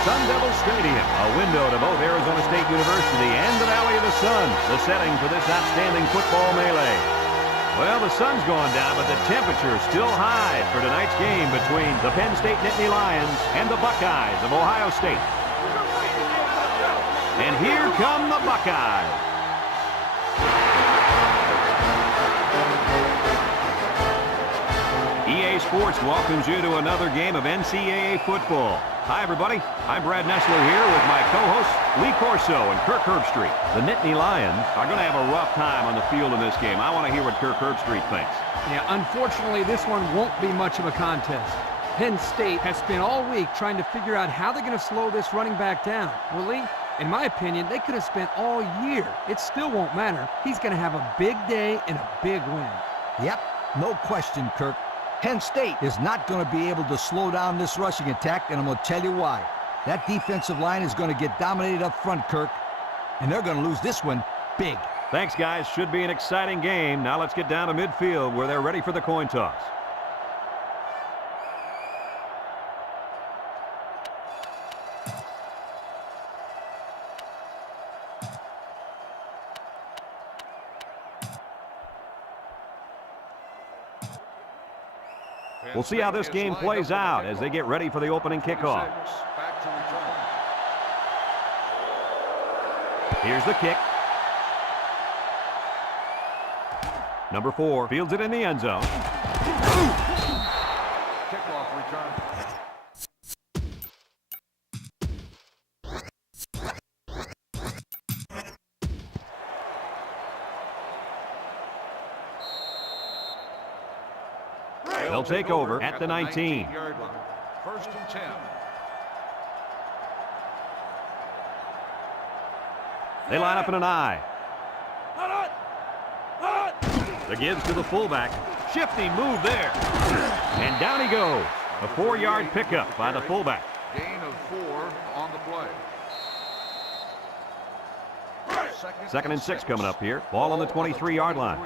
Sun Devil Stadium, a window to both Arizona State University and the Valley of the Sun, the setting for this outstanding football melee. Well, the sun's gone down, but the temperature's still high for tonight's game between the Penn State Nittany Lions and the Buckeyes of Ohio State. And here come the Buckeyes. EA Sports welcomes you to another game of NCAA football. Hi, everybody. I'm Brad Nessler here with my co-hosts Lee Corso and Kirk Herbstreit. The Nittany Lions are going to have a rough time on the field in this game. I want to hear what Kirk Herbstreit thinks. Yeah, unfortunately, this one won't be much of a contest. Penn State has spent all week trying to figure out how they're going to slow this running back down. Well, Lee, in my opinion, they could have spent all year. It still won't matter. He's going to have a big day and a big win. Yep, no question, Kirk. Penn State is not going to be able to slow down this rushing attack, and I'm going to tell you why. That defensive line is going to get dominated up front, Kirk, and they're going to lose this one big. Thanks, guys. Should be an exciting game. Now let's get down to midfield where they're ready for the coin toss. We'll see how this game plays out as they get ready for the opening kickoff. Here's the kick. Number 4 fields it in the end zone. Kickoff return. They'll take over at the 19. First and 10. They line up in an I. The gives to the fullback. Shifty move there. And down he goes. A 4-yard pickup by the fullback. Gain of 4 on the play. Second and 6 coming up here. Ball on the 23-yard line.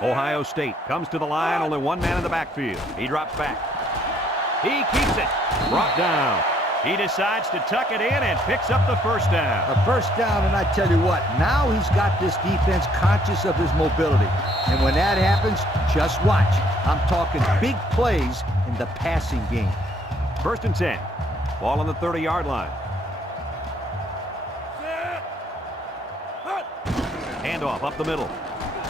Ohio State comes to the line, only one man in the backfield. He drops back. He keeps it. Brought down. He decides to tuck it in and picks up the first down. A first down, and I tell you what, now he's got this defense conscious of his mobility. And when that happens, just watch. I'm talking big plays in the passing game. First and 10. Ball on the 30-yard line. Handoff up the middle.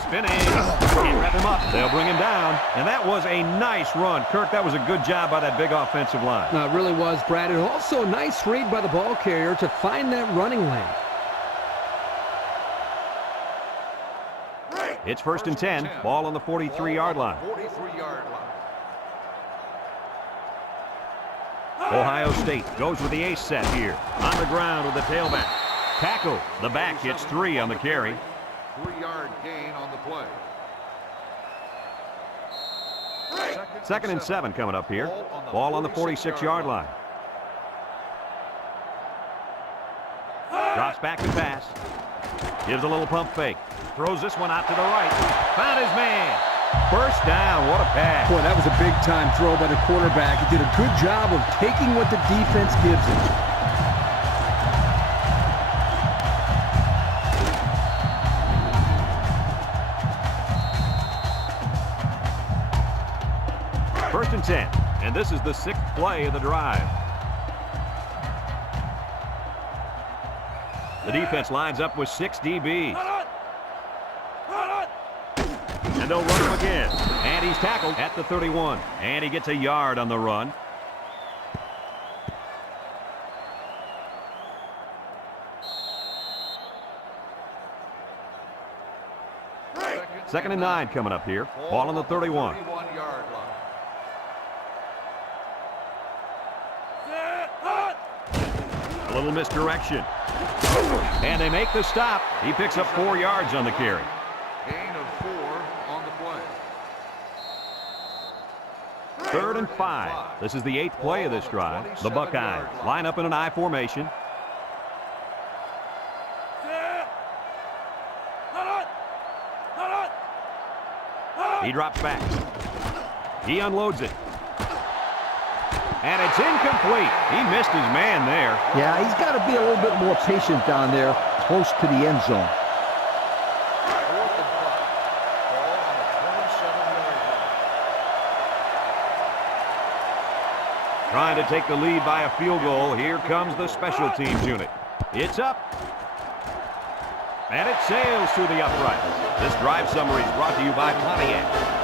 Spinning. Can't wrap him up. They'll bring him down. And that was a nice run. Kirk, that was a good job by that big offensive line. No, it really was, Brad. And also a nice read by the ball carrier to find that running lane. It's first and 10. Ball on the 43-yard line. Ohio State goes with the ace set here. On the ground with the tailback. Tackle. The back gets 3 on the carry. 3-yard gain on the play. Second and 7 coming up here. Ball on the 46-yard line. Drops back to pass. Gives a little pump fake. Throws this one out to the right. Found his man. First down. What a pass. Boy, that was a big-time throw by the quarterback. He did a good job of taking what the defense gives him. First and 10, and this is the 6th play of the drive. The defense lines up with 6 DBs. And they'll run him again. And he's tackled at the 31. And he gets a yard on the run. Second and 9 coming up here. Ball on the 31. A little misdirection. And they make the stop. He picks up 4 yards on the carry. Gain of 4 on the play. Third and 5. This is the 8th play of this drive. The Buckeyes line up in an I formation. He drops back. He unloads it. And it's incomplete. He missed his man there. Yeah, he's got to be a little bit more patient down there, close to the end zone. 4th and 5. Ball on the 27-yard line. Trying to take the lead by a field goal. Here comes the special teams unit. It's up. And it sails through the uprights. This drive summary is brought to you by Pontiac.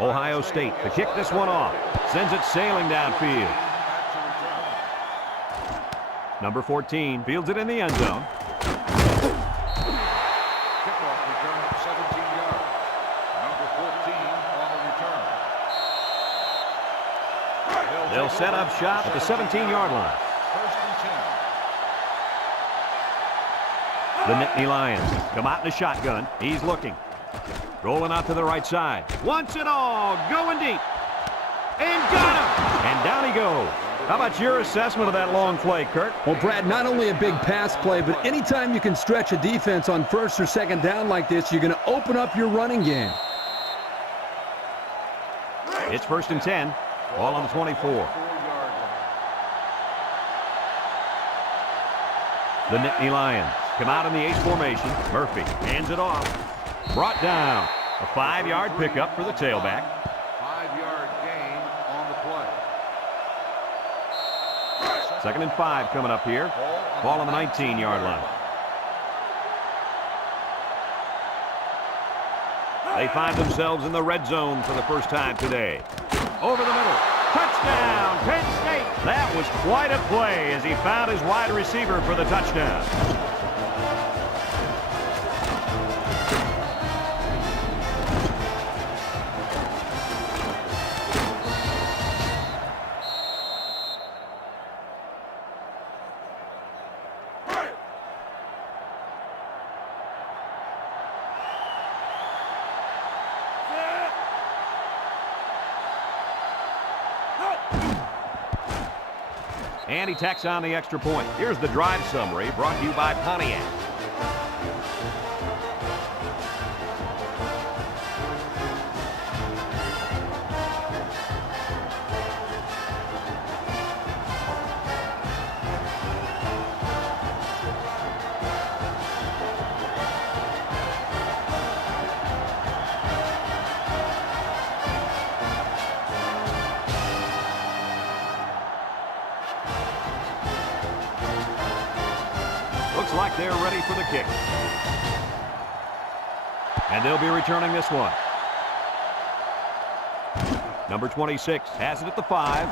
Ohio State to kick this one off. Sends it sailing downfield. Back to return. Number 14 fields it in the end zone. Kickoff return at 17 yards. Number 14 on the return. They'll set up shop at the 17-yard line. 1st and 10. The Nittany Lions come out in a shotgun. He's looking. Rolling out to the right side. Wants it all. Going deep. And got him. And down he goes. How about your assessment of that long play, Kirk? Well, Brad, not only a big pass play, but anytime you can stretch a defense on 1st or 2nd down like this, you're going to open up your running game. It's 1st and 10. Ball on the 24. 4-yard line. The Nittany Lions come out in the H formation. Murphy hands it off. Brought down. A 5-yard pickup for the tailback. 5-yard gain on the play. 2nd and 5 coming up here. Ball on the 19-yard line. They find themselves in the red zone for the first time today. Over the middle. Touchdown, Penn State. That was quite a play as he found his wide receiver for the touchdown. And he tacks on the extra point. Here's the drive summary brought to you by Pontiac. Looks like they're ready for the kick. And they'll be returning this one. Number 26 has it at the 5.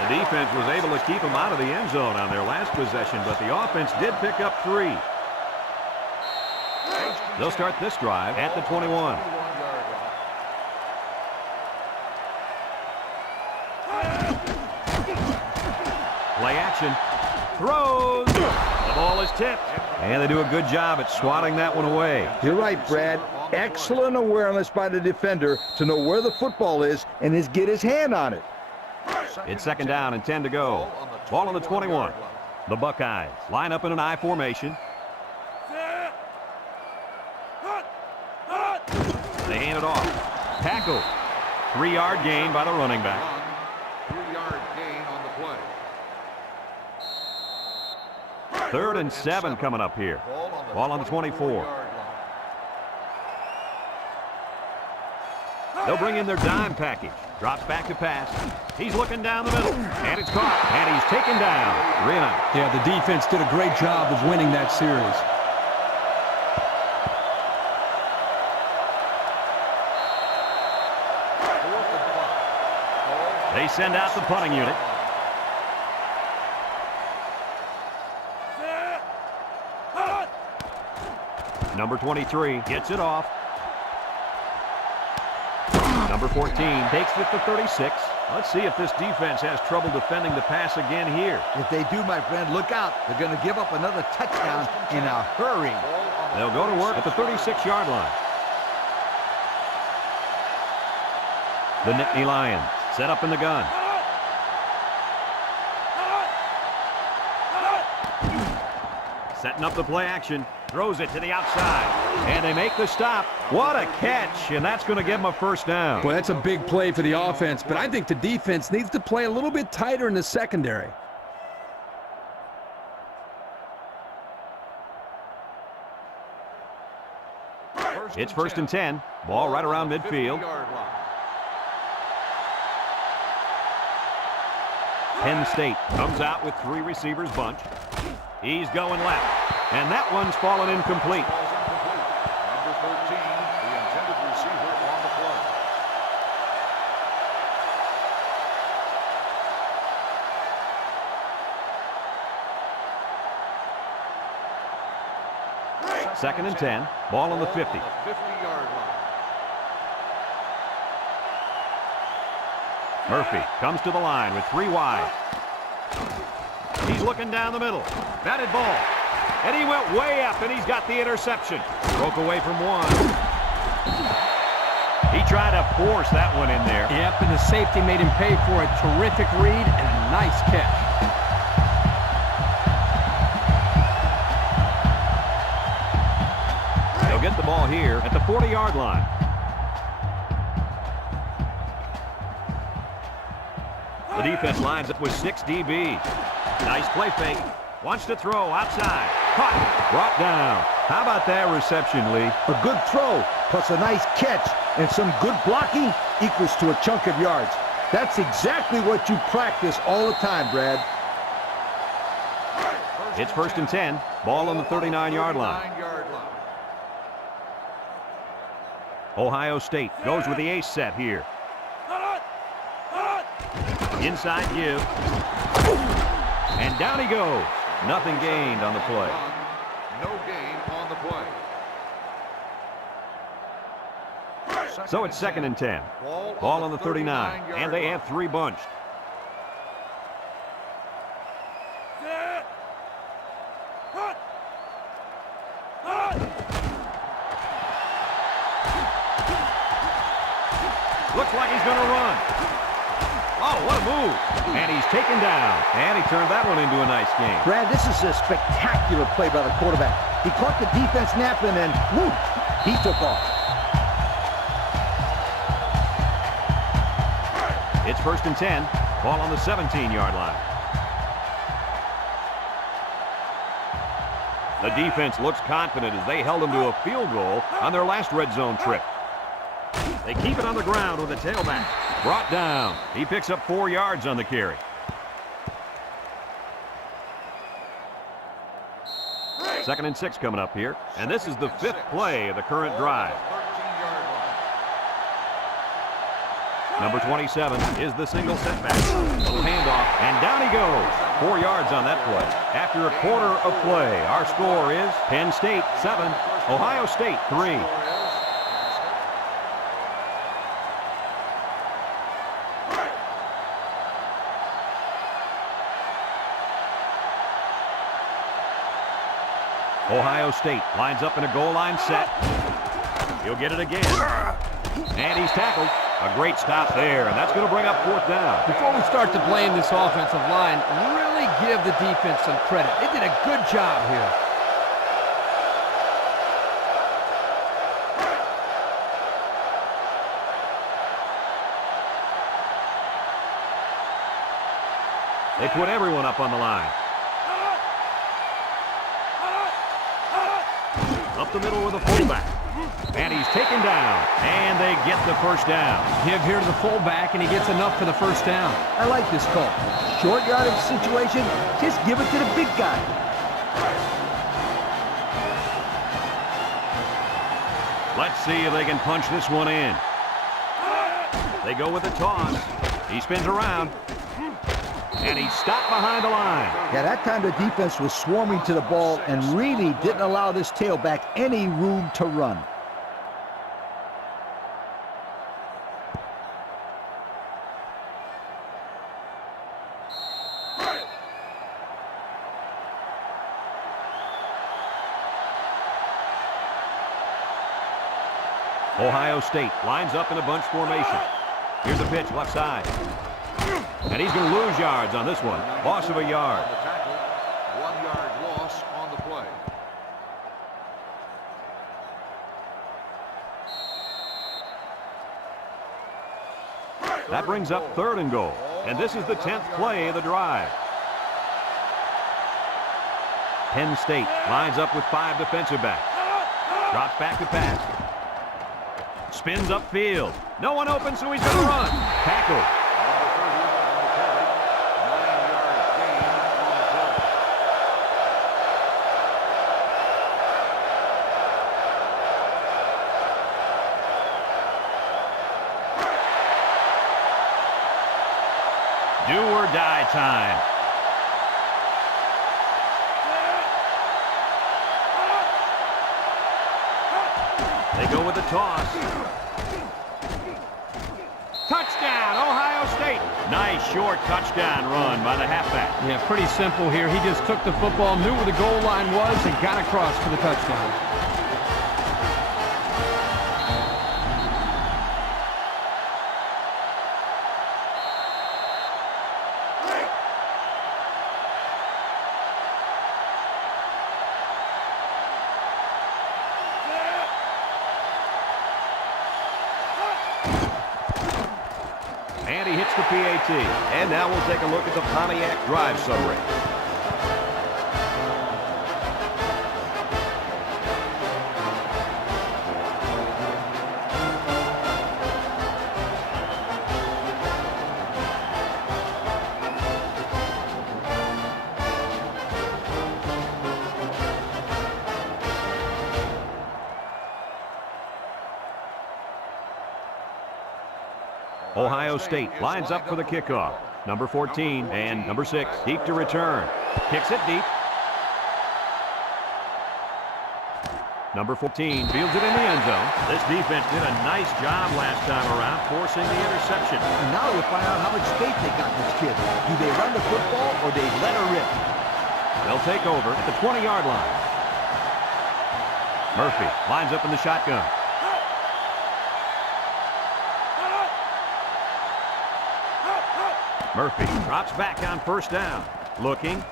The defense was able to keep them out of the end zone on their last possession, but the offense did pick up 3. They'll start this drive at the 21. Play action. Throws. The ball is tipped. And they do a good job at swatting that one away. You're right, Brad. Excellent awareness by the defender to know where the football is and get his hand on it. It's 2nd down and 10 to go. Ball on the 21. The Buckeyes line up in an I formation. They hand it off. Tackle. 3-yard gain by the running back. 3-yard gain on the play. 3rd and 7 coming up here. Ball on the 24. They'll bring in their dime package. Drops back to pass. He's looking down the middle. And it's caught. And he's taken down. 3 and out. Yeah, the defense did a great job of winning that series. They send out the punting unit. Number 23 gets it off. Number 14 takes it to 36. Let's see if this defense has trouble defending the pass again here. If they do, my friend, look out. They're going to give up another touchdown in a hurry. They'll go to work at the 36-yard line. The Nittany Lions set up in the gun. Setting up the play action. Throws it to the outside. And they make the stop. What a catch. And that's going to give them a first down. Well, that's a big play for the offense, but I think the defense needs to play a little bit tighter in the secondary. It's first and 10. Ball right around midfield. Penn State comes out with 3 receivers bunched. He's going left. And that one's fallen incomplete. Number 13, the intended receiver on the play. Second and 10. Ball on the 50. 50-yard line. Murphy comes to the line with 3 wide. He's looking down the middle. Batted ball. And he went way up, and he's got the interception. Broke away from one. He tried to force that one in there. Yep, and the safety made him pay for a terrific read and a nice catch. They'll get the ball here at the 40-yard line. The defense lines up with 6 DB. Nice play fake. Wants to throw outside. Caught. Brought down. How about that reception, Lee? A good throw, plus a nice catch, and some good blocking equals to a chunk of yards. That's exactly what you practice all the time, Brad. It's first and 10. Ball on the 39-yard line. Ohio State goes with the ace set here. Inside give. And down he goes. Nothing gained on the play. No gain on the play. So it's second and 10. Ball on the 39. And they have 3 bunched. Looks like he's going to run. Oh, what a move. And he's taken down. And he turned that one into a nice game. Brad, this is a spectacular play by the quarterback. He caught the defense napping and, whoo, he took off. It's first and 10. Ball on the 17-yard line. The defense looks confident as they held them to a field goal on their last red zone trip. They keep it on the ground with a tailback. Brought down. He picks up 4 yards on the carry. Second and 6 coming up here. And this is the 5th play of the current drive. Number 27 is the single setback. Little handoff, and down he goes. 4 yards on that play. After a quarter of play, our score is Penn State 7, Ohio State 3. Ohio State lines up in a goal line set. He'll get it again. And he's tackled. A great stop there, and that's going to bring up 4th down. Before we start to blame this offensive line, really give the defense some credit. They did a good job here. They put everyone up on the line. Up the middle with a fullback. And he's taken down. And they get the first down. Give here to the fullback, and he gets enough for the first down. I like this call. Short yardage situation, just give it to the big guy. Let's see if they can punch this one in. They go with a toss. He spins around. And he stopped behind the line. Yeah, that time the defense was swarming to the ball and really didn't allow this tailback any room to run. Ohio State lines up in a bunch formation. Here's a pitch left side. And he's going to lose yards on this one. Loss of a yard. 1 yard loss on the play. That brings up 3rd and goal. And this is the 10th play of the drive. Penn State lines up with 5 defensive backs. Drops back to pass. Spins upfield. No one open, so he's going to run. Tackled. Do or die time. They go with the toss. Touchdown, Ohio State. Nice short touchdown run by the halfback. Yeah, pretty simple here. He just took the football, knew where the goal line was, and got across for the touchdown. And he hits the PAT. And now we'll take a look at the Pontiac drive summary. Ohio State lines up for the kickoff. Number 14 and number 6 deep to return. Kicks it deep. Number 14 fields it in the end zone. This defense did a nice job last time around forcing the interception. And now we'll find out how much faith they got in this kid. Do they run the football or they let her rip? They'll take over at the 20-yard line. Murphy lines up in the shotgun. Murphy drops back on first down. Looking.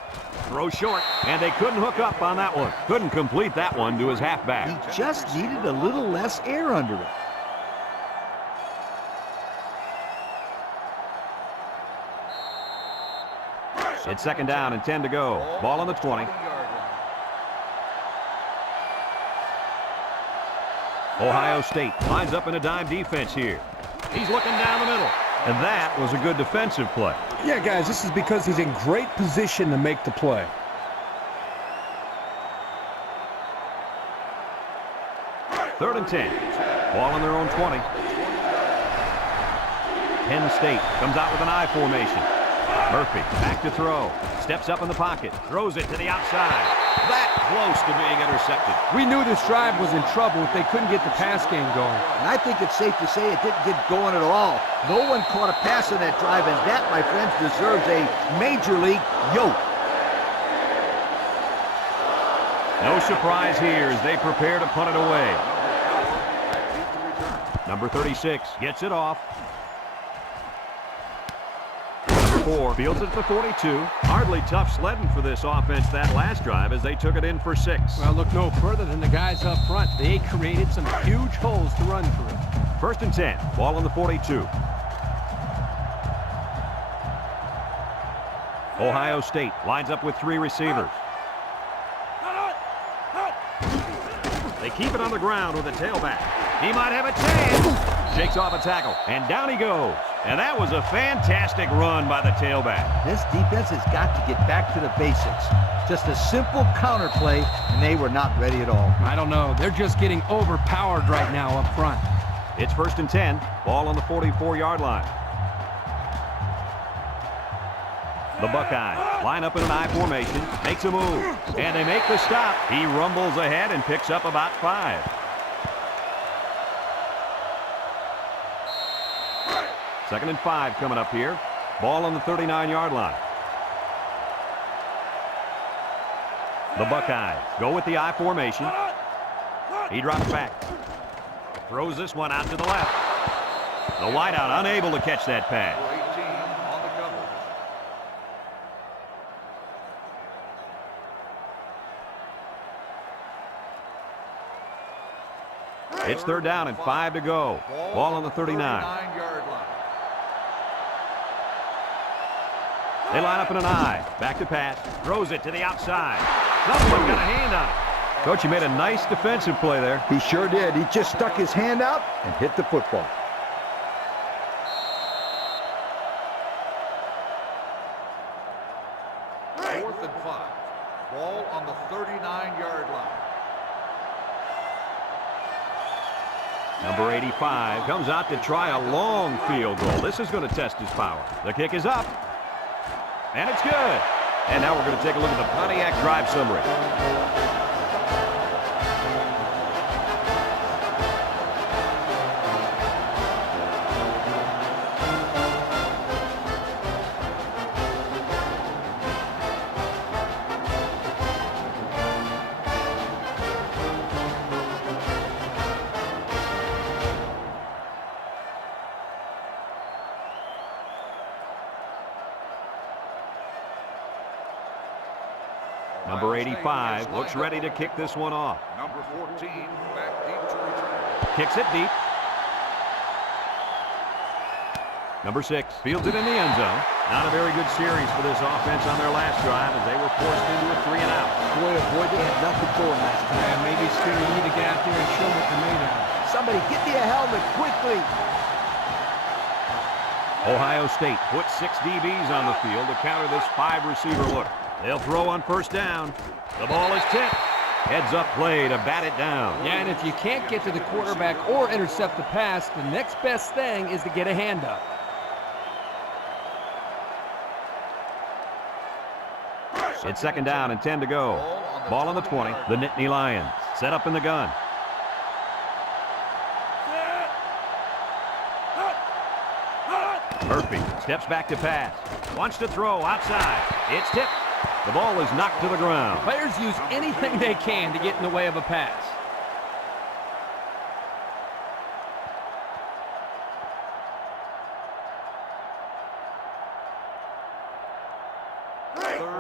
Throw short. And they couldn't hook up on that one. Couldn't complete that one to his halfback. He just needed a little less air under it. It's 2nd down and 10 to go. Ball on the 20. Ohio State lines up in a dime defense here. He's looking down the middle. And that was a good defensive play. Yeah, guys, this is because he's in great position to make the play. Third and 10. Ball on their own 20. Penn State comes out with an I formation. Murphy back to throw. Steps up in the pocket. Throws it to the outside. That close to being intercepted. We knew this drive was in trouble if they couldn't get the pass game going. And I think it's safe to say it didn't get going at all. No one caught a pass in that drive, and that, my friends, deserves a major league yoke. No surprise here as they prepare to punt it away. Number 36 gets it off. Number 4 fields it at the 42. Hardly tough sledding for this offense that last drive as they took it in for 6. Well, look no further than the guys up front. They created some huge holes to run through. 1st and 10. Ball on the 42. Ohio State lines up with 3 receivers. They keep it on the ground with a tailback. He might have a chance. Shakes off a tackle, and down he goes. And that was a fantastic run by the tailback. This defense has got to get back to the basics. Just a simple counter play, and they were not ready at all. I don't know. They're just getting overpowered right now up front. It's 1st and 10. Ball on the 44-yard line. The Buckeyes line up in an I formation, makes a move, and they make the stop. He rumbles ahead and picks up about 5. 2nd and 5 coming up here. Ball on the 39-yard line. The Buckeyes go with the I formation. He drops back. Throws this one out to the left. The wideout unable to catch that pass. Number 18 on the coverage. It's third down and 5 to go. Ball on the 39. 39-yard line. They line up in an I. Back to pass. Throws it to the outside. Someone got a hand on it. Coach, he made a nice defensive play there. He sure did. He just stuck his hand out and hit the football. Fourth and 5. Ball on the 39-yard line. Number 85 comes out to try a long field goal. This is going to test his power. The kick is up. And it's good. And now we're going to take a look at the Pontiac drive summary. Number 85 looks ready to kick this one off. Number 14 back deep to return. Kicks it deep. Number 6 fields it in the end zone. Not a very good series for this offense on their last drive as they were forced into a 3-and-out. Boy, oh boy, they had nothing going last time. Yeah, maybe Skinner, you need to get out there and show what they're made of. Somebody get me a helmet quickly. Ohio State puts 6 DBs on the field to counter this 5-receiver look. They'll throw on first down. The ball is tipped. Heads up play to bat it down. Yeah, and if you can't get to the quarterback or intercept the pass, the next best thing is to get a hand up. It's second down and 10 to go. Ball on the 20. The Nittany Lions set up in the gun. Murphy steps back to pass. Wants to throw outside. It's tipped. The ball is knocked to the ground. Players use anything they can to get in the way of a pass.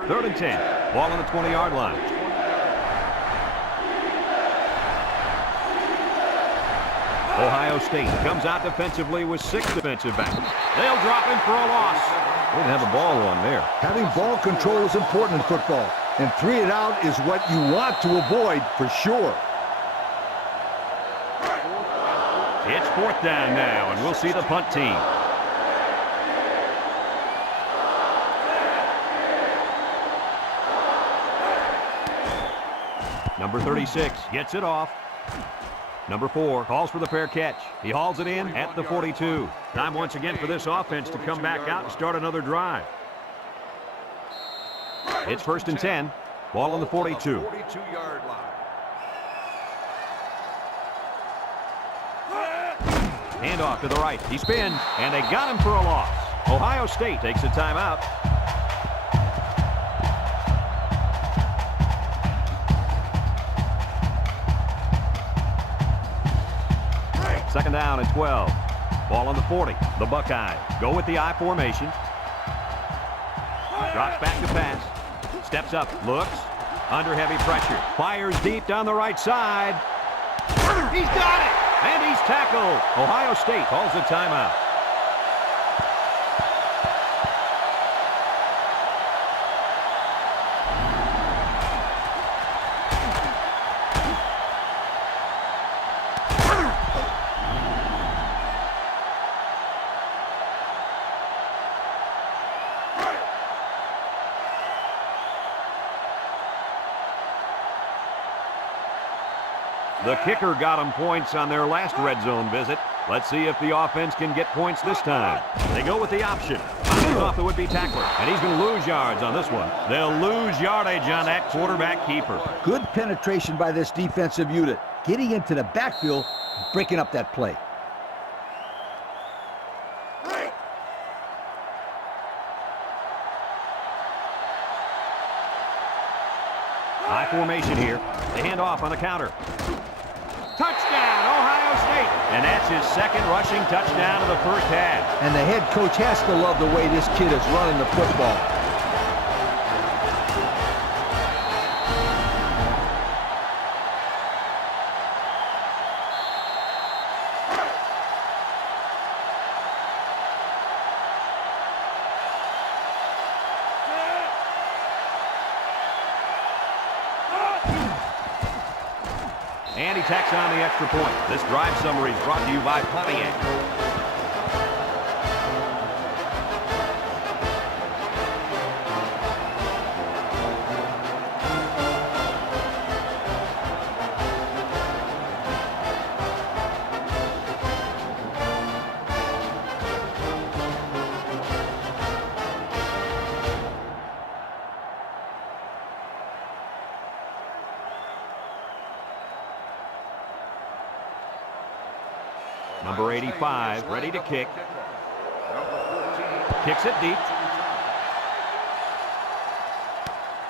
Third and 10. Ball on the 20-yard line. Ohio State comes out defensively with 6 defensive backs. They'll drop him for a loss. They didn't have a ball one there. Having ball control is important in football, and 3-and-out is what you want to avoid for sure. It's fourth down now, and we'll see the punt team. Number 36 gets it off. Number 4 calls for the fair catch. He hauls it in at the 42. Time once again for this offense to come back out and start another drive. It's first and 10. Ball on the 42. 42-yard line. Hand off to the right. He spins, and they got him for a loss. Ohio State takes a timeout. Second down and 12. Ball on the 40. The Buckeyes go with the I formation. Drops back to pass. Steps up. Looks. Under heavy pressure. Fires deep down the right side. He's got it! And he's tackled. Ohio State calls a timeout. The kicker got them points on their last red zone visit. Let's see if the offense can get points this time. They go with the option. Bounces off the would-be tackler, and he's going to lose yards on this one. They'll lose yardage on that quarterback keeper. Good penetration by this defensive unit, getting into the backfield, breaking up that play. High formation here. They hand off on the counter. Touchdown, Ohio Ohio State. And that's his second rushing touchdown of the first half. And the head coach has to love the way this kid is running the football. And he tacks on the extra point. This drive summary is brought to you by Pontiac. Number 85, ready to kick. Kicks it deep.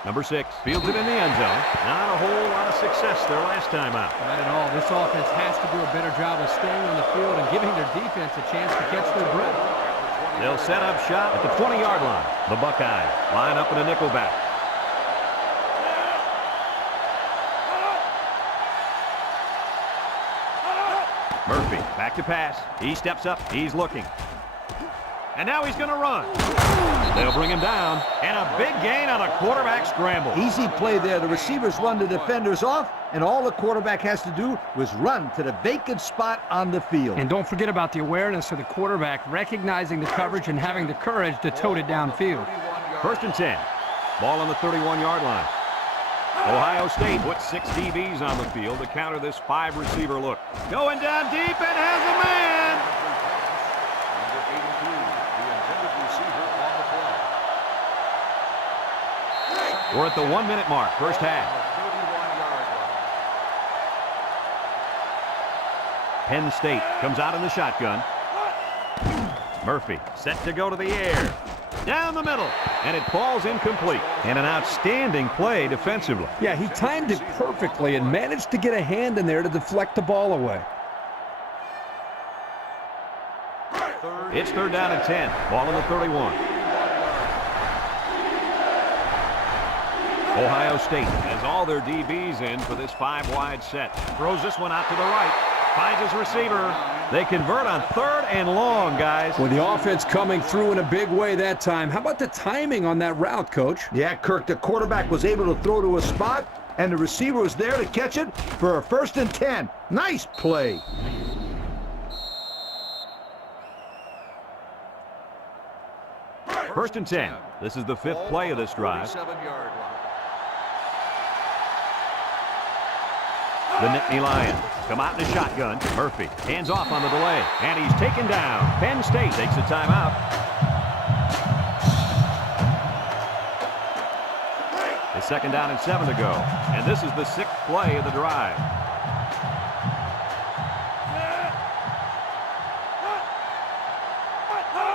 Number 6, fields it in the end zone. Not a whole lot of success their last time out. Not at all. This offense has to do a better job of staying on the field and giving their defense a chance to catch their breath. They'll set up shop at the 20-yard line. The Buckeyes line up in a nickelback. Murphy, back to pass. He steps up. He's looking. And now he's going to run. They'll bring him down. And a big gain on a quarterback scramble. Easy play there. The receivers run the defenders off, and all the quarterback has to do was run to the vacant spot on the field. And don't forget about the awareness of the quarterback, recognizing the coverage and having the courage to tote it downfield. 1st and 10. Ball on the 31-yard line. Ohio State puts 6 DBs on the field to counter this 5-receiver look. Going down deep and has a man. Number 83, the intended receiver on the play. We're at the 1-minute mark, first half. 31-yard line. Penn State comes out in the shotgun. Murphy set to go to the air. Down the middle, and it falls incomplete. And an outstanding play defensively. Yeah, he timed it perfectly and managed to get a hand in there to deflect the ball away. It's 3rd down and 10. Ball on the 31. Ohio State has all their DBs in for this 5-wide set. Throws this one out to the right. Finds his receiver. They convert on 3rd and long, guys. With the offense coming through in a big way that time, how about the timing on that route, Coach? Yeah, Kirk, the quarterback was able to throw to a spot, and the receiver was there to catch it for a 1st and 10. Nice play. First and 10. This is the 5th play of this drive. 47-yard line. The Nittany Lions come out in a shotgun. Murphy hands off on the delay, and he's taken down. Penn State takes a timeout. It's 2nd down and 7 to go, and this is the 6th play of the drive.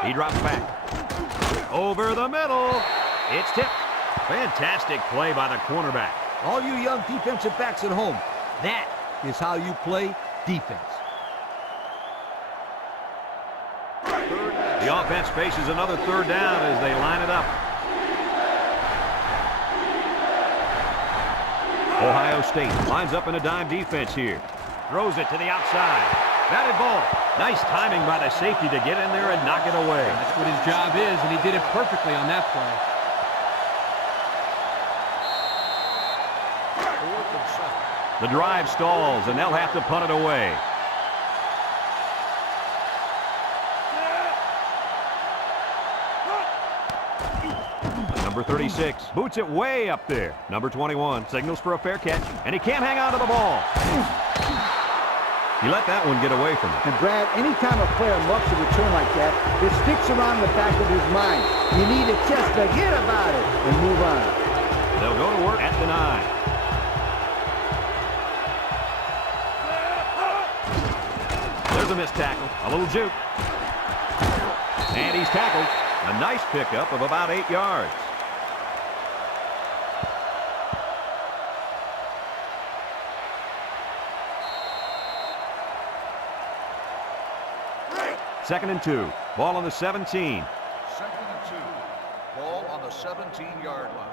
He drops back. Over the middle. It's tipped. Fantastic play by the cornerback. All you young defensive backs at home, that is how you play defense. The offense faces another 3rd down as they line it up. Ohio State lines up in a dime defense here. Throws it to the outside. Batted ball. Nice timing by the safety to get in there and knock it away. That's what his job is, and he did it perfectly on that play. 4th and 7. The drive stalls, and they'll have to punt it away. Number 36 boots it way up there. Number 21 signals for a fair catch, and he can't hang on to the ball. He let that one get away from him. And Brad, anytime a player muffs a return like that, it sticks around the back of his mind. You need to just forget about it and move on. They'll go to work at the 9. There's a missed tackle, a little juke. And he's tackled. A nice pickup of about 8 yards. 2nd and 2. Ball on the 17. 2nd and 2. Ball on the 17-yard line.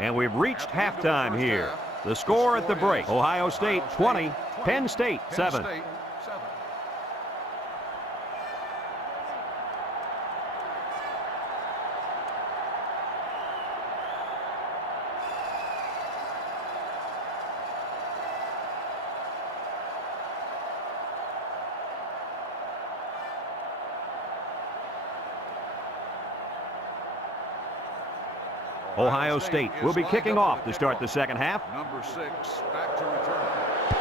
And we've reached halftime here. The score at the break, Ohio State 20, Penn State 7. Ohio State will be kicking off to start the second half. Number 6 back to return.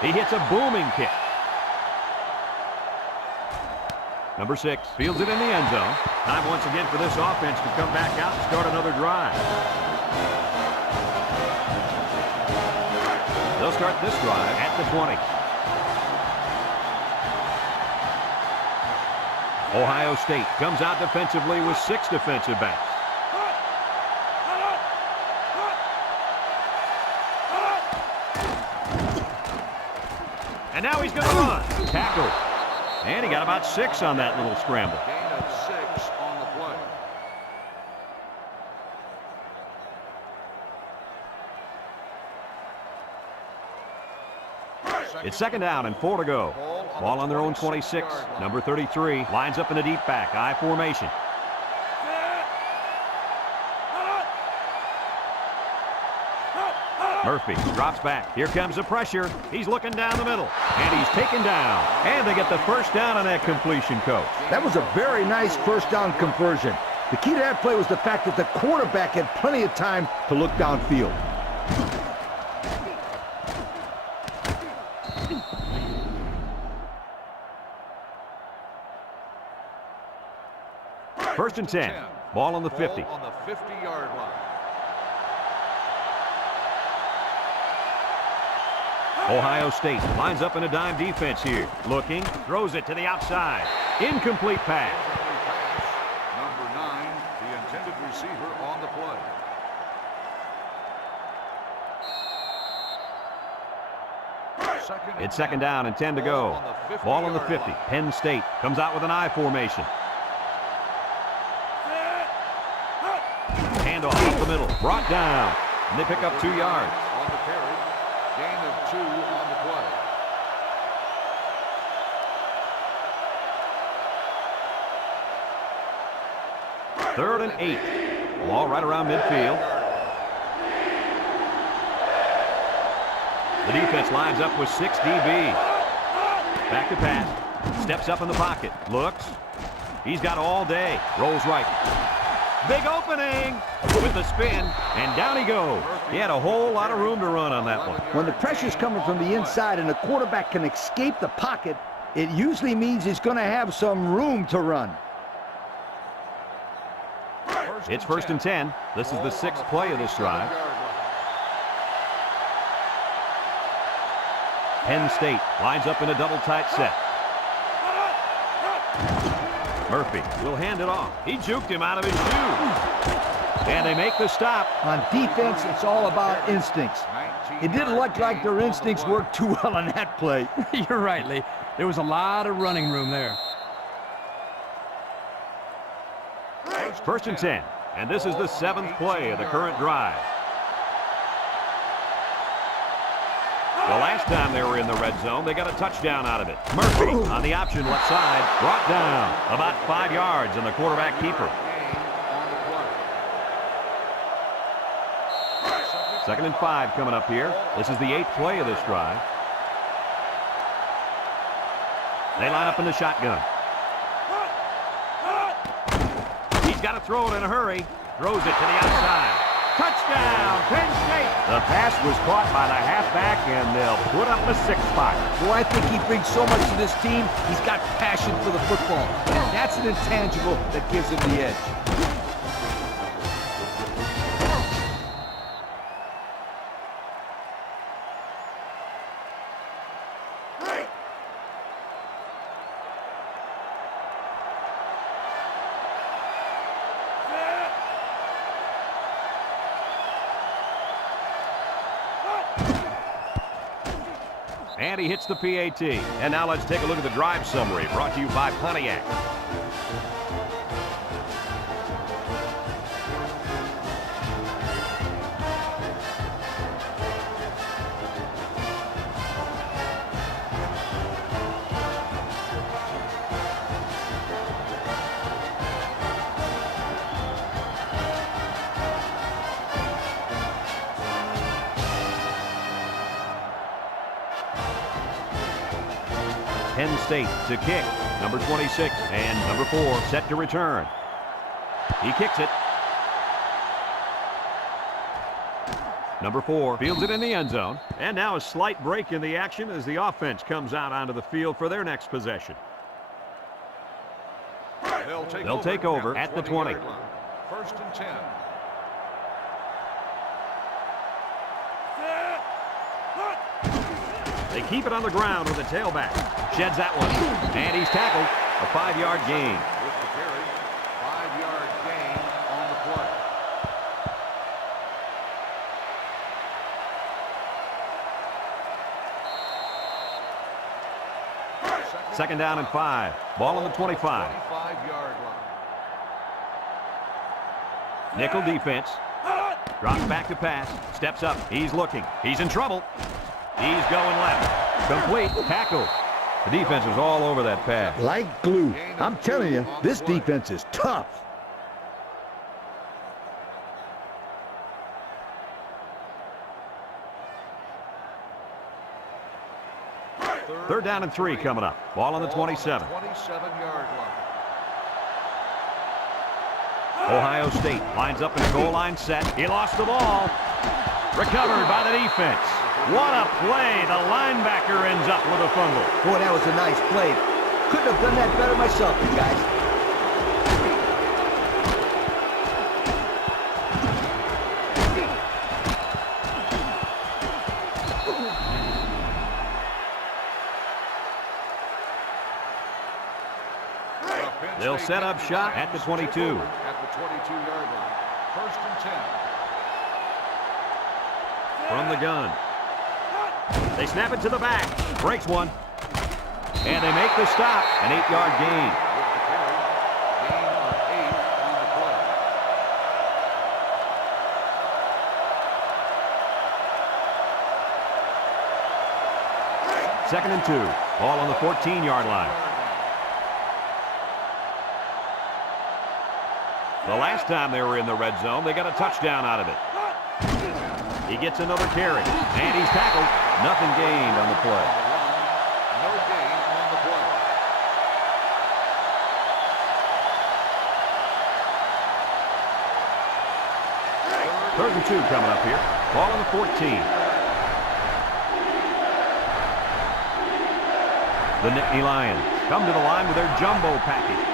He hits a booming kick. Number 6 fields it in the end zone. Time once again for this offense to come back out and start another drive. They'll start this drive at the 20. Ohio State comes out defensively with 6 defensive backs. And now he's going to run. Tackle. And he got about 6 on that little scramble. Gain of 6 on the play. It's 2nd down and 4 to go. Ball on their own 26. Number 33 lines up in a deep back, I formation. Murphy drops back. Here comes the pressure. He's looking down the middle. And he's taken down. And they get the first down on that completion, Coach. That was a very nice first down conversion. The key to that play was the fact that the quarterback had plenty of time to look downfield. First and 10. Ball on the 50. Ball on the 50-yard line. Ohio State lines up in a dime defense here. Looking, throws it to the outside. Incomplete pass. Number 9, the intended receiver on the play. It's 2nd down and 10 to go. Ball on the 50. Penn State comes out with an I formation. Handoff up the middle. Brought down. And they pick up 2 yards. On the carry. Gain of 2 on the play. Third and 8. Ball right around midfield. The defense lines up with 6 DB. Back to pass. Steps up in the pocket. Looks. He's got all day. Rolls right. Big opening with the spin, and down he goes. He had a whole lot of room to run on that one. When the pressure's coming from the inside and the quarterback can escape the pocket, it usually means he's going to have some room to run. It's 1st and 10. This is the 6th play of this drive. Penn State lines up in a double tight set. Murphy will hand it off. He juked him out of his shoe. And they make the stop. On defense, it's all about instincts. It didn't look like their instincts worked too well on that play. You're right, Lee. There was a lot of running room there. 1st and 10. And this is the 7th play of the current drive. The last time they were in the red zone, they got a touchdown out of it. Murphy on the option left side, brought down about 5 yards on the quarterback keeper. 2nd and 5 coming up here. This is the 8th play of this drive. They line up in the shotgun. He's got to throw it in a hurry. Throws it to the outside. Touchdown, Penn State. The pass was caught by the halfback, and they'll put up a 6-spot. Boy, I think he brings so much to this team. He's got passion for the football. That's an intangible that gives him the edge. And he hits the PAT. And now let's take a look at the drive summary brought to you by Pontiac. Penn State to kick. Number 26 and number 4 set to return. He kicks it. Number 4 fields it in the end zone. And now a slight break in the action as the offense comes out onto the field for their next possession. They'll take over at the 20. First and 10. They keep it on the ground with the tailback. Sheds that one. And he's tackled. A 5-yard gain. With the carry, 5-yard gain on the play. Second down and 5. Ball on the 25. 25-yard line. Nickel defense. Drops back to pass. Steps up. He's looking. He's in trouble. He's going left. Complete. Tackle. The defense is all over that pass. Like glue. I'm telling you, this defense is tough. Third down and 3 coming up. Ball on the 27. 27-yard line. Ohio State lines up in a goal line set. He lost the ball. Recovered by the defense. What a play. The linebacker ends up with a fumble. Boy, that was a nice play. Couldn't have done that better myself, you guys. They'll set up shop at the 22. At the 22-yard line. First and 10. From the gun. They snap it to the back. Breaks one. And they make the stop. An 8-yard gain. With the carry, gain of 8 on the play. Second and 2. Ball on the 14-yard line. The last time they were in the red zone, they got a touchdown out of it. He gets another carry, and he's tackled. Nothing gained on the play. No gain on the play. Third and 2 coming up here. Ball on the 14. The Nittany Lions come to the line with their jumbo package.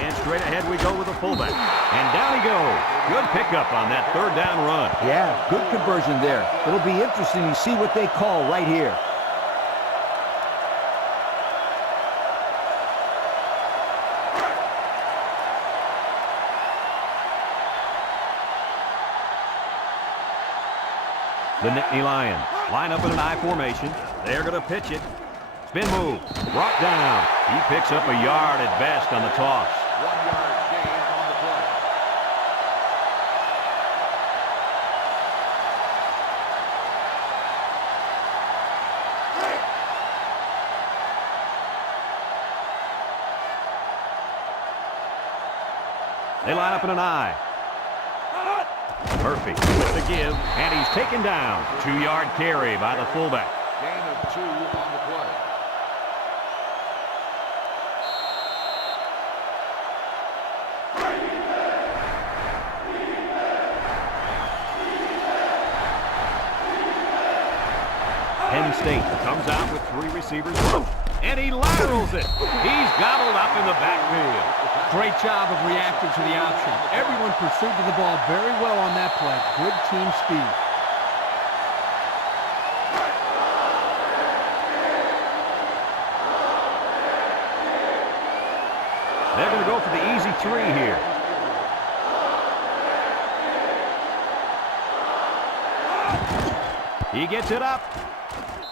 And straight ahead we go with the fullback. And down he goes. Good pickup on that third down run. Yeah, good conversion there. It'll be interesting to see what they call right here. The Nittany Lions line up in an I formation. They're going to pitch it. Spin move. Brought down. He picks up a yard at best on the toss. 1-yard gain on the play. They line up in an I. Murphy with the give, and he's taken down. 2-yard carry by the fullback. Gain of 2 on the play. Penn State comes out with 3 receivers, and he laterals it. He's gobbled up in the backfield. Great job of reacting to the option. Everyone pursued to the ball very well on that play. Good team speed. They're going to go for the easy 3 here. He gets it up,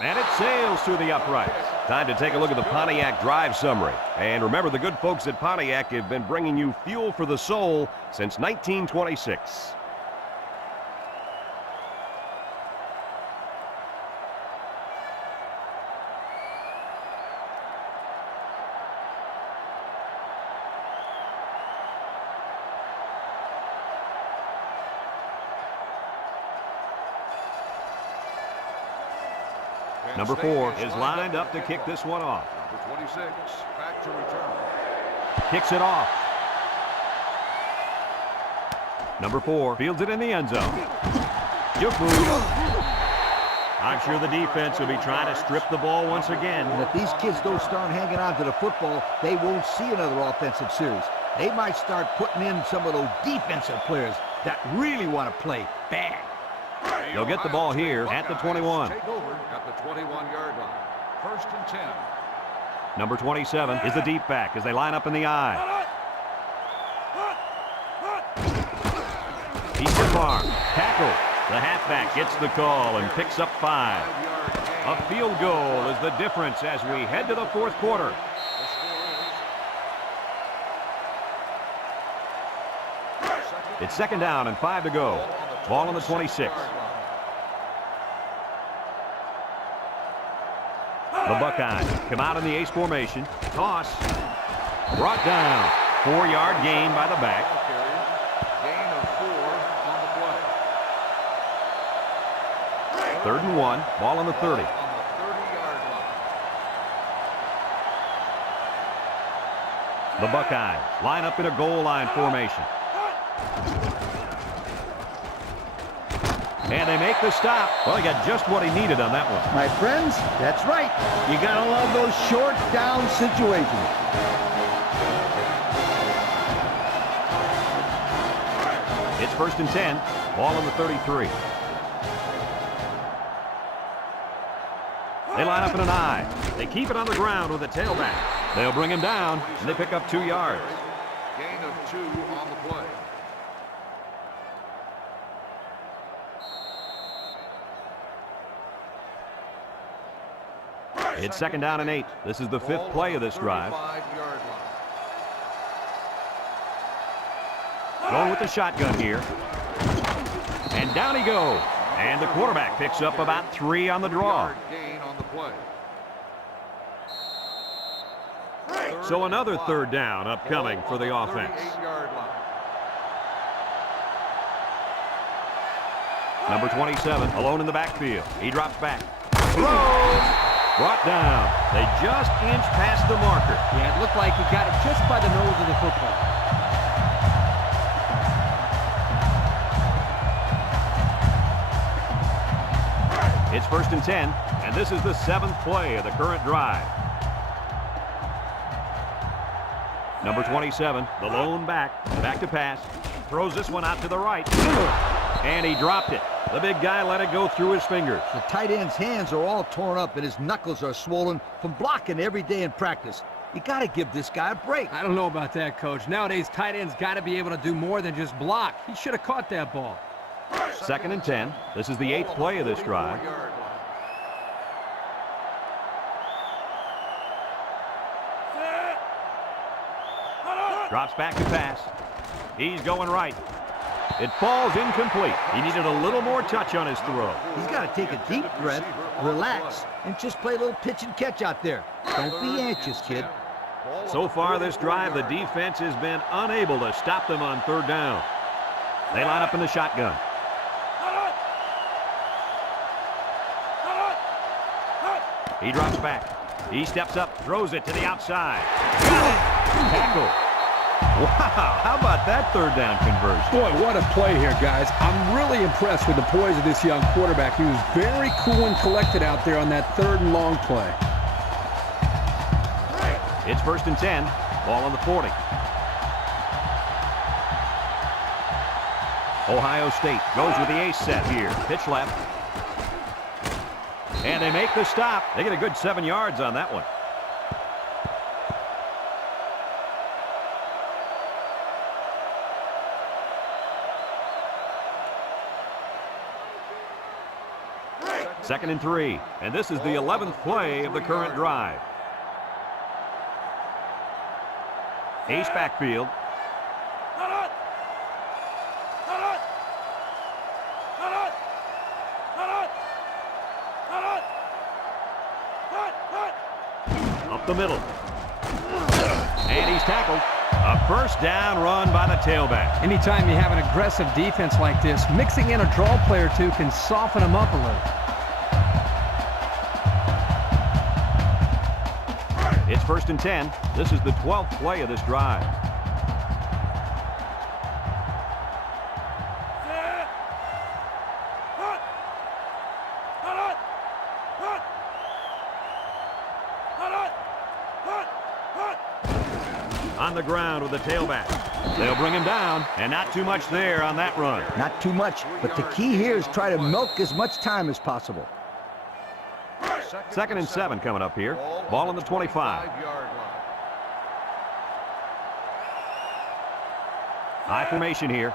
and it sails through the uprights. Time to take a look at the Pontiac drive summary. And remember, the good folks at Pontiac have been bringing you fuel for the soul since 1926. Number 4 is lined up to kick this one off. Number 26, back to return. Kicks it off. Number 4 fields it in the end zone. Juke move. I'm sure the defense will be trying to strip the ball once again. And if these kids don't start hanging on to the football, they won't see another offensive series. They might start putting in some of those defensive players that really want to play bad. They'll get the ball here at the 21. Take over at the 21-yard line. 1st and 10. Number 27 is the deep back as they line up in the I. He's the farm. Tackle. The halfback gets the call and picks up 5. A field goal is the difference as we head to the 4th quarter. It's 2nd down and 5 to go. Ball on the 26. The Buckeyes come out in the ace formation. Toss. Brought down. 4-yard gain by the back. Gain of 4 on the play. 3rd and 1. Ball on the 30. On the 30-yard line. The Buckeyes line up in a goal line formation. And they make the stop. Well, he got just what he needed on that one. My friends, that's right. You got to love those short down situations. It's 1st and 10. Ball on the 33. They line up in an I. They keep it on the ground with a tailback. They'll bring him down, and they pick up 2 yards. Gain of 2 on the play. It's 2nd down and 8. This is the 5th play of this drive. 35-yard line. Going with the shotgun here. And down he goes. And the quarterback picks up about 3 on the draw. Gain on the play. So another 3rd down upcoming for the offense. 38-yard line. Number 27 alone in the backfield. He drops back. Throws. Brought down. They just inched past the marker. Yeah, it looked like he got it just by the nose of the football. It's 1st and 10, and this is the 7th play of the current drive. Number 27, the lone back to pass. Throws this one out to the right. And he dropped it. The big guy let it go through his fingers. The tight end's hands are all torn up and his knuckles are swollen from blocking every day in practice. You got to give this guy a break. I don't know about that, Coach. Nowadays, tight ends got to be able to do more than just block. He should have caught that ball. 2nd and 10. This is the 8th play of this drive. Drops back to pass. He's going right. It falls incomplete. He needed a little more touch on his throw. He's got to take a deep breath, relax, and just play a little pitch and catch out there. Don't be anxious, kid. So far this drive, the defense has been unable to stop them on 3rd down. They line up in the shotgun. He drops back. He steps up, throws it to the outside. Got it. Tackle. Wow, how about that 3rd down conversion? Boy, what a play here, guys. I'm really impressed with the poise of this young quarterback. He was very cool and collected out there on that 3rd and long play. It's 1st and 10. Ball on the 40. Ohio State goes with the ace set here. Pitch left. And they make the stop. They get a good 7 yards on that one. 2nd and 3, and this is the 11th play of the current drive. Ace backfield. Up the middle. And he's tackled. A first down run by the tailback. Anytime you have an aggressive defense like this, mixing in a draw play or two can soften them up a little. It's 1st and 10. This is the 12th play of this drive. On the ground with the tailback. They'll bring him down, and not too much there on that run. Not too much, but the key here is try to milk as much time as possible. 2nd and 7 coming up here. Ball on the 25. High formation here.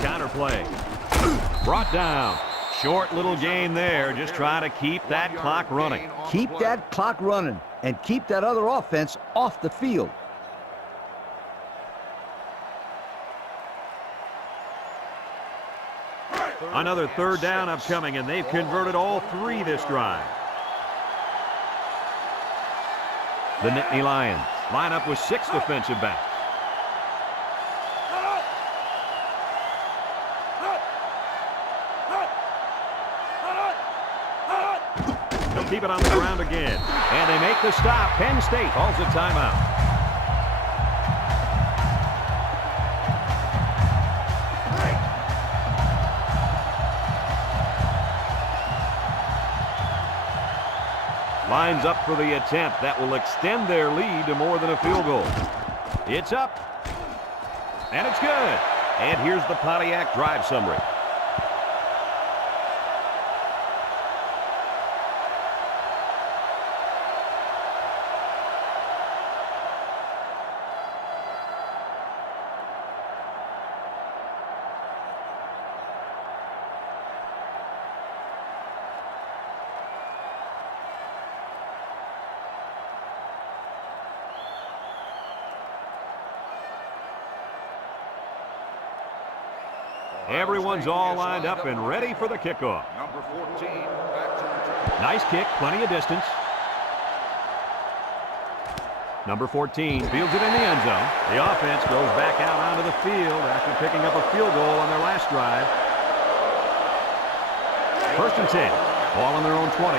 Counter play. Brought down. Short little gain there. Just trying to keep that clock running. Keep that clock running and keep that other offense off the field. Another 3rd down upcoming, and they've converted all 3 this drive. The Nittany Lions line up with 6 defensive backs. They'll keep it on the ground again, and they make the stop. Penn State calls a timeout. Lines up for the attempt that will extend their lead to more than a field goal. It's up, and it's good. And here's the Pontiac drive summary. Everyone's all lined up and ready for the kickoff. Number 14, back to return. Nice kick, plenty of distance. Number 14 fields it in the end zone. The offense goes back out onto the field after picking up a field goal on their last drive. 1st and 10. Ball on their own 20.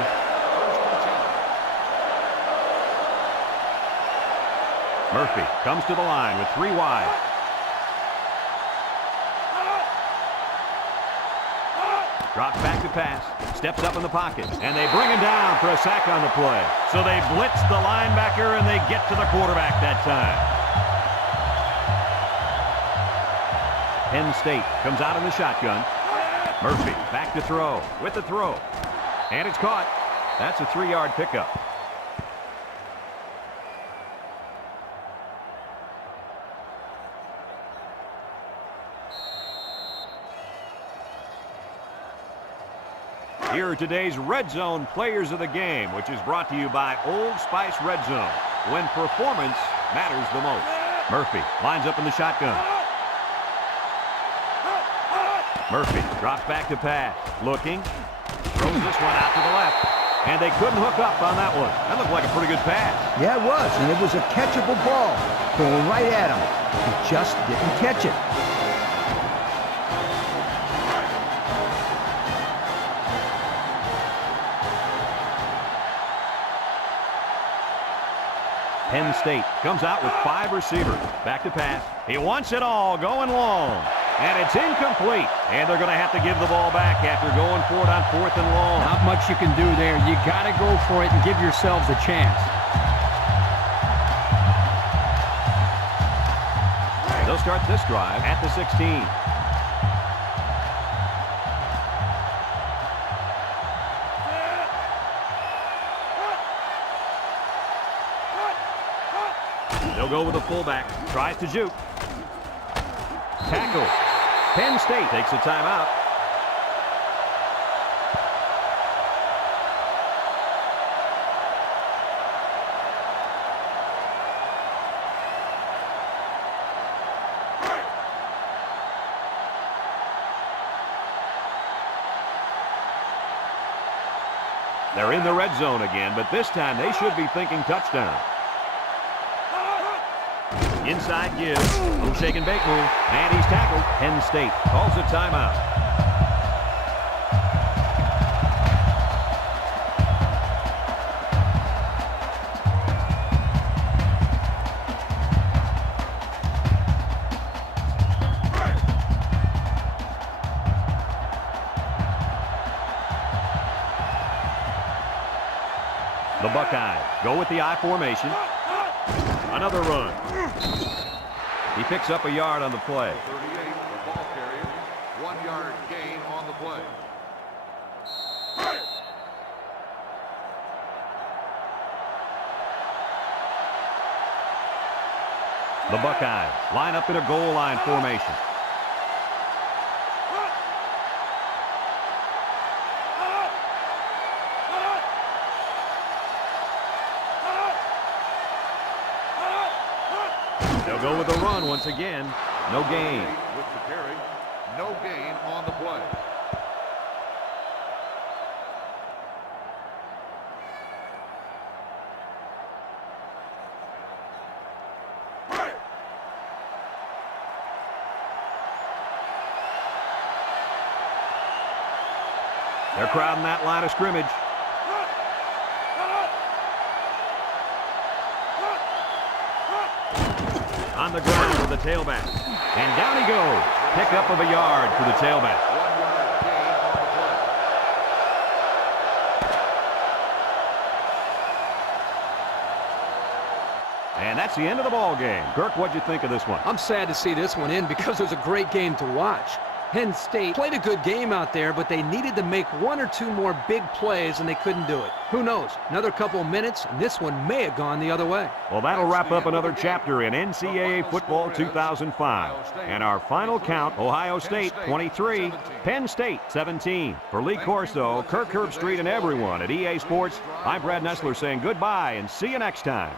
Murphy comes to the line with 3 wide. Drops back to pass, steps up in the pocket, and they bring him down for a sack on the play. So they blitz the linebacker, and they get to the quarterback that time. Penn State comes out in the shotgun. Murphy back to throw with the throw. And it's caught. That's a 3-yard pickup. Here are today's Red Zone Players of the Game, which is brought to you by Old Spice Red Zone, when performance matters the most. Murphy lines up in the shotgun. Murphy drops back to pass. Looking. Throws this one out to the left. And they couldn't hook up on that one. That looked like a pretty good pass. Yeah, it was, and it was a catchable ball going right at him. He just didn't catch it. Penn State comes out with 5 receivers. Back to pass. He wants it all, going long. And it's incomplete. And they're going to have to give the ball back after going for it on 4th and long. Not much you can do there. You got to go for it and give yourselves a chance. They'll start this drive at the 16. They'll They'll go with the fullback. Tries to juke. Tackle. Penn State takes a timeout. They're in the red zone again, but this time they should be thinking touchdown. Inside give. No shake and bake move. And he's tackled. Penn State calls a timeout. The Buckeyes go with the I formation. Another run. He picks up a yard on the play. 38, the ball carrier. 1 yard gain on the play. The Buckeyes line up in a goal line formation. They'll go with the run once again. No gain. With the carry. No gain on the play. They're crowding that line of scrimmage. On the ground for the tailback. And down he goes. Pickup of a yard for the tailback. 1 yard gain on the play. And that's the end of the ball game. Kirk, what'd you think of this one? I'm sad to see this one end because it was a great game to watch. Penn State played a good game out there, but they needed to make 1 or 2 more big plays, and they couldn't do it. Who knows? Another couple of minutes, and this one may have gone the other way. Well, that'll wrap up another chapter in NCAA Football 2005. And our final count, Ohio State 23, Penn State 17. For Lee Corso, Kirk Herbstreit, and everyone at EA Sports, I'm Brad Nessler saying goodbye and see you next time.